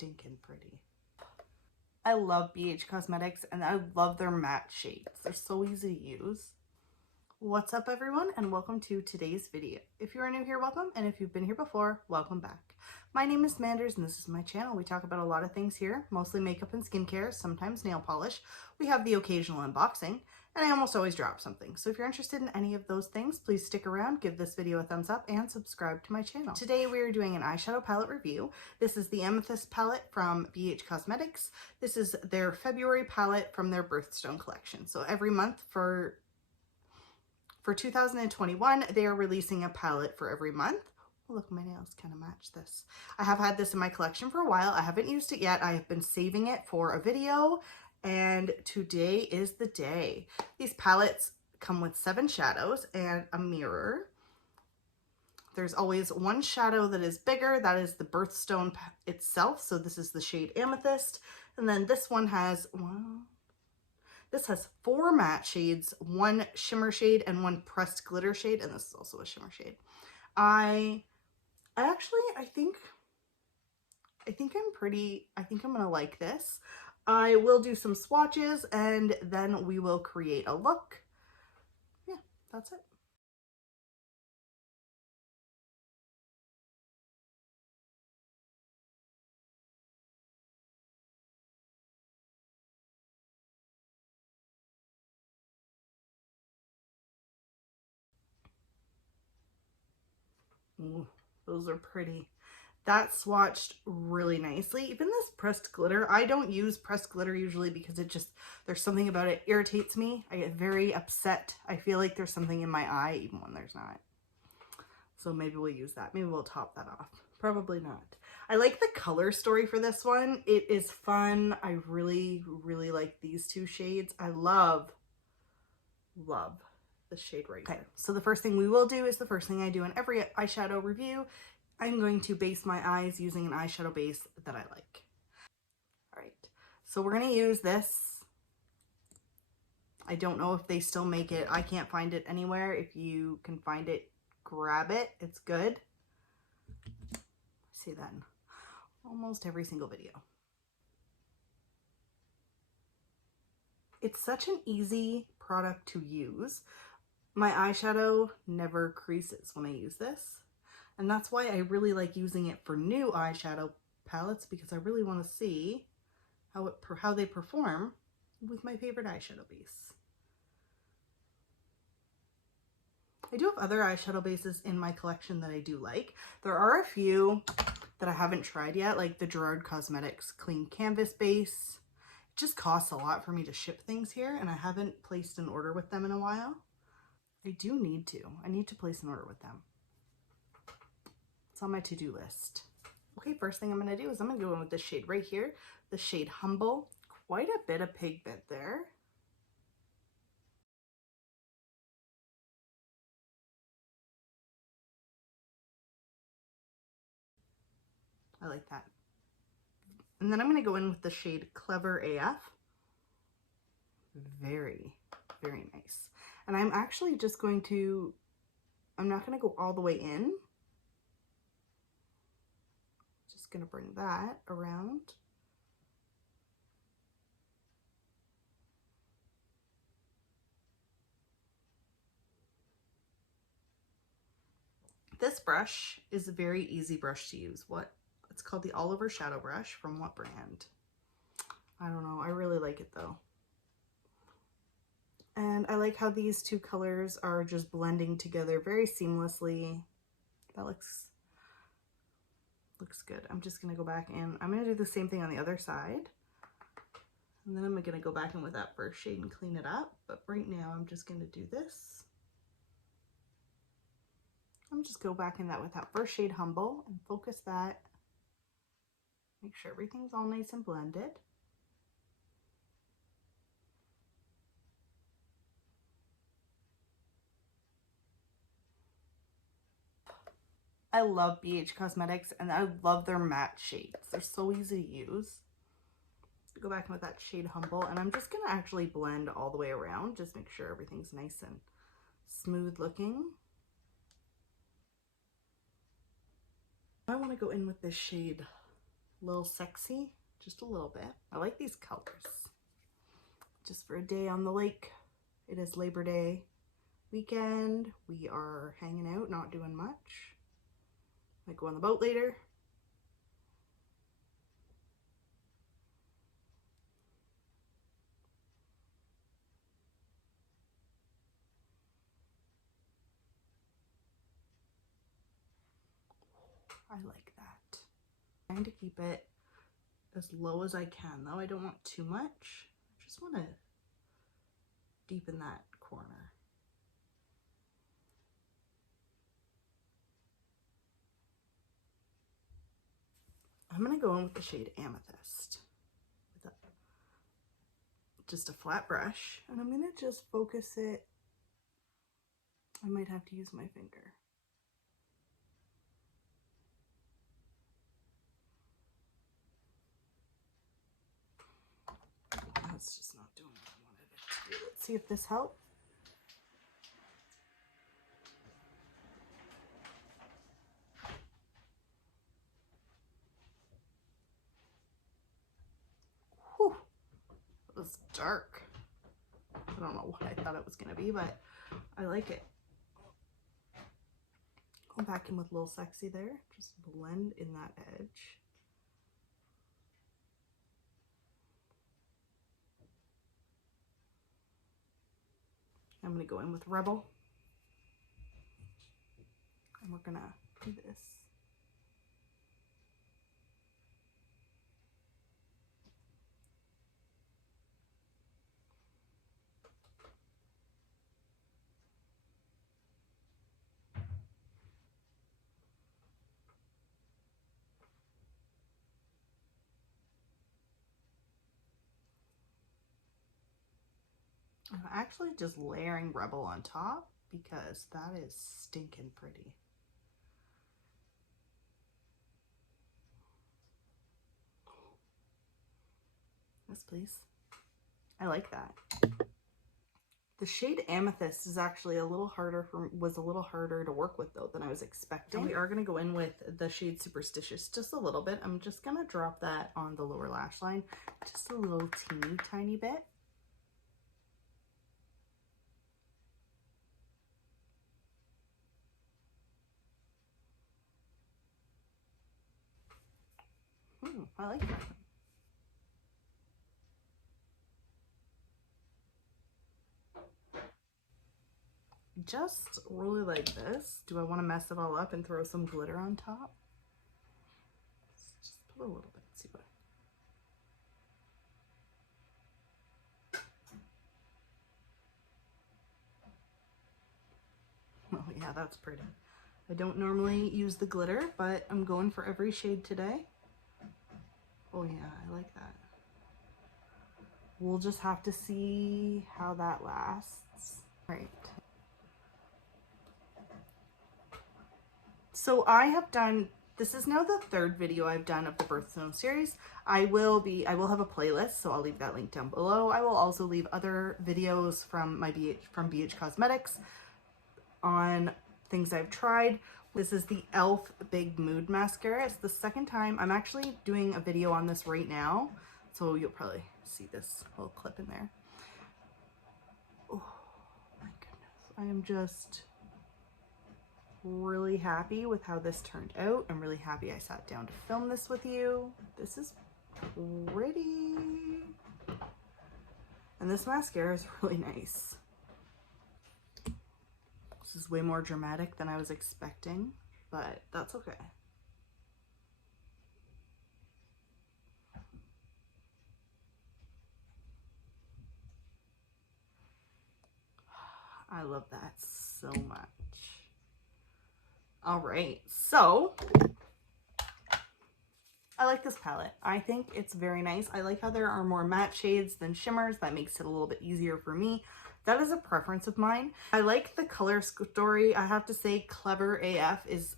stinking pretty. I love BH Cosmetics and I love their matte shades. They're so easy to use. What's up everyone, and welcome to today's video. If you are new here, welcome, and if you've been here before, welcome back. My name is Manders and this is my channel. We talk about a lot of things here, mostly makeup and skincare, sometimes nail polish. We have the occasional unboxing, and I almost always drop something. So if you're interested in any of those things, please stick around, give this video a thumbs up, and subscribe to my channel. Today we are doing an eyeshadow palette review. This is the Amethyst Palette from BH Cosmetics. This is their February palette from their Birthstone Collection. So every month for 2021, they are releasing a palette for every month. Oh, look, my nails kind of match this. I have had this in my collection for a while. I haven't used it yet. I have been saving it for a video, and today is the day. These palettes come with 7 shadows and a mirror. There's always one shadow that is bigger. That is the birthstone itself. So this is the shade Amethyst. And then this one has, this has 4 matte shades, 1 shimmer shade, and 1 pressed glitter shade, and this is also a shimmer shade. I think I'm gonna like this. I will do some swatches, and then we will create a look. Yeah, that's it. Ooh, those are pretty. That swatched really nicely. Even this pressed glitter, I don't use pressed glitter usually because there's something about it irritates me. I get very upset. I feel like there's something in my eye even when there's not. So maybe we'll use that. Maybe we'll top that off. Probably not. I like the color story for this one. It is fun. I really, really like these 2 shades. I love the shade right here. Okay, so the first thing we will do is the first thing I do in every eyeshadow review. I'm going to base my eyes using an eyeshadow base that I like. All right, so we're going to use this. I don't know if they still make it. I can't find it anywhere. If you can find it, grab it. It's good. I say that in almost every single video. It's such an easy product to use. My eyeshadow never creases when I use this. And that's why I really like using it for new eyeshadow palettes, because I really want to see how they perform with my favorite eyeshadow base. I do have other eyeshadow bases in my collection that I do like. There are a few that I haven't tried yet, like the BH Cosmetics Clean Canvas base. It just costs a lot for me to ship things here, and I haven't placed an order with them in a while. I do need to. I need to place an order with them. It's on my to-do list. Okay, first thing I'm going to do is I'm going to go in with this shade right here, the shade Humble. Quite a bit of pigment there. I like that. And then I'm going to go in with the shade Clever AF. Very, very nice. And I'm actually just going to, I'm not going to go all the way in. Just going to bring that around. This brush is a very easy brush to use. It's called the All Over Shadow Brush. From what brand? I don't know. I really like it though. And I like how these 2 colors are just blending together very seamlessly. That looks good. I'm just going to go back in. I'm going to do the same thing on the other side. And then I'm going to go back in with that first shade and clean it up. But right now I'm just going to do this. I'm just go back in that with that first shade Humble and focus that. Make sure everything's all nice and blended. I love BH Cosmetics and I love their matte shades. They're so easy to use. Go back in with that shade Humble, and I'm just going to actually blend all the way around. Just make sure everything's nice and smooth looking. I want to go in with this shade A little sexy, just a little bit. I like these colors. Just for a day on the lake. It is Labor Day weekend. We are hanging out, not doing much. Might go on the boat later. I like that. I'm trying to keep it as low as I can though. I don't want too much. I just want to deepen that corner. I'm going to go in with the shade Amethyst with just a flat brush, and I'm going to just focus it. I might have to use my finger. That's just not doing what I wanted it to do. Let's see if this helps. Whew. It was dark. I don't know what I thought it was going to be, but I like it. Go back in with a little sexy there. Just blend in that edge. I'm going to go in with Rebel. And we're going to do this. I'm actually just layering Rebel on top because that is stinking pretty. Yes, please. I like that. The shade Amethyst is actually was a little harder to work with though than I was expecting. And we are going to go in with the shade Superstitious just a little bit. I'm just going to drop that on the lower lash line just a little teeny tiny bit. I like that. Just really like this. Do I want to mess it all up and throw some glitter on top? Let's just put a little bit, see what. Oh yeah, that's pretty. I don't normally use the glitter, but I'm going for every shade today. Oh yeah, I like that. We'll just have to see how that lasts. Right. So I have done, this is now the third video I've done of the Birthstone series. I will have a playlist, so I'll leave that link down below. I will also leave other videos from BH Cosmetics on things I've tried. This is the e.l.f. Big Mood Mascara. It's the second time. I'm actually doing a video on this right now, so you'll probably see this little clip in there. Oh my goodness. I am just really happy with how this turned out. I'm really happy I sat down to film this with you. This is pretty. And this mascara is really nice. This is way more dramatic than I was expecting, but that's okay. I love that so much. All right, so I like this palette. I think it's very nice. I like how there are more matte shades than shimmers. That makes it a little bit easier for me. That is a preference of mine. I like the color story. I have to say Clever AF is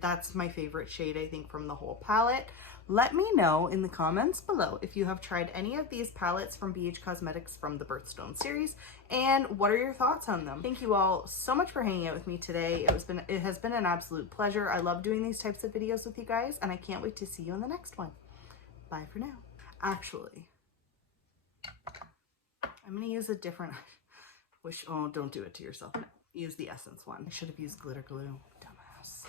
that's my favorite shade, I think, from the whole palette. Let me know in the comments below if you have tried any of these palettes from BH Cosmetics from the Birthstone series, and what are your thoughts on them. Thank you all so much for hanging out with me today. It has been an absolute pleasure. I love doing these types of videos with you guys, and I can't wait to see you in the next one. Bye for now. Actually, I'm going to use a different, oh, don't do it to yourself. Use the Essence one. I should have used glitter glue. Dumbass.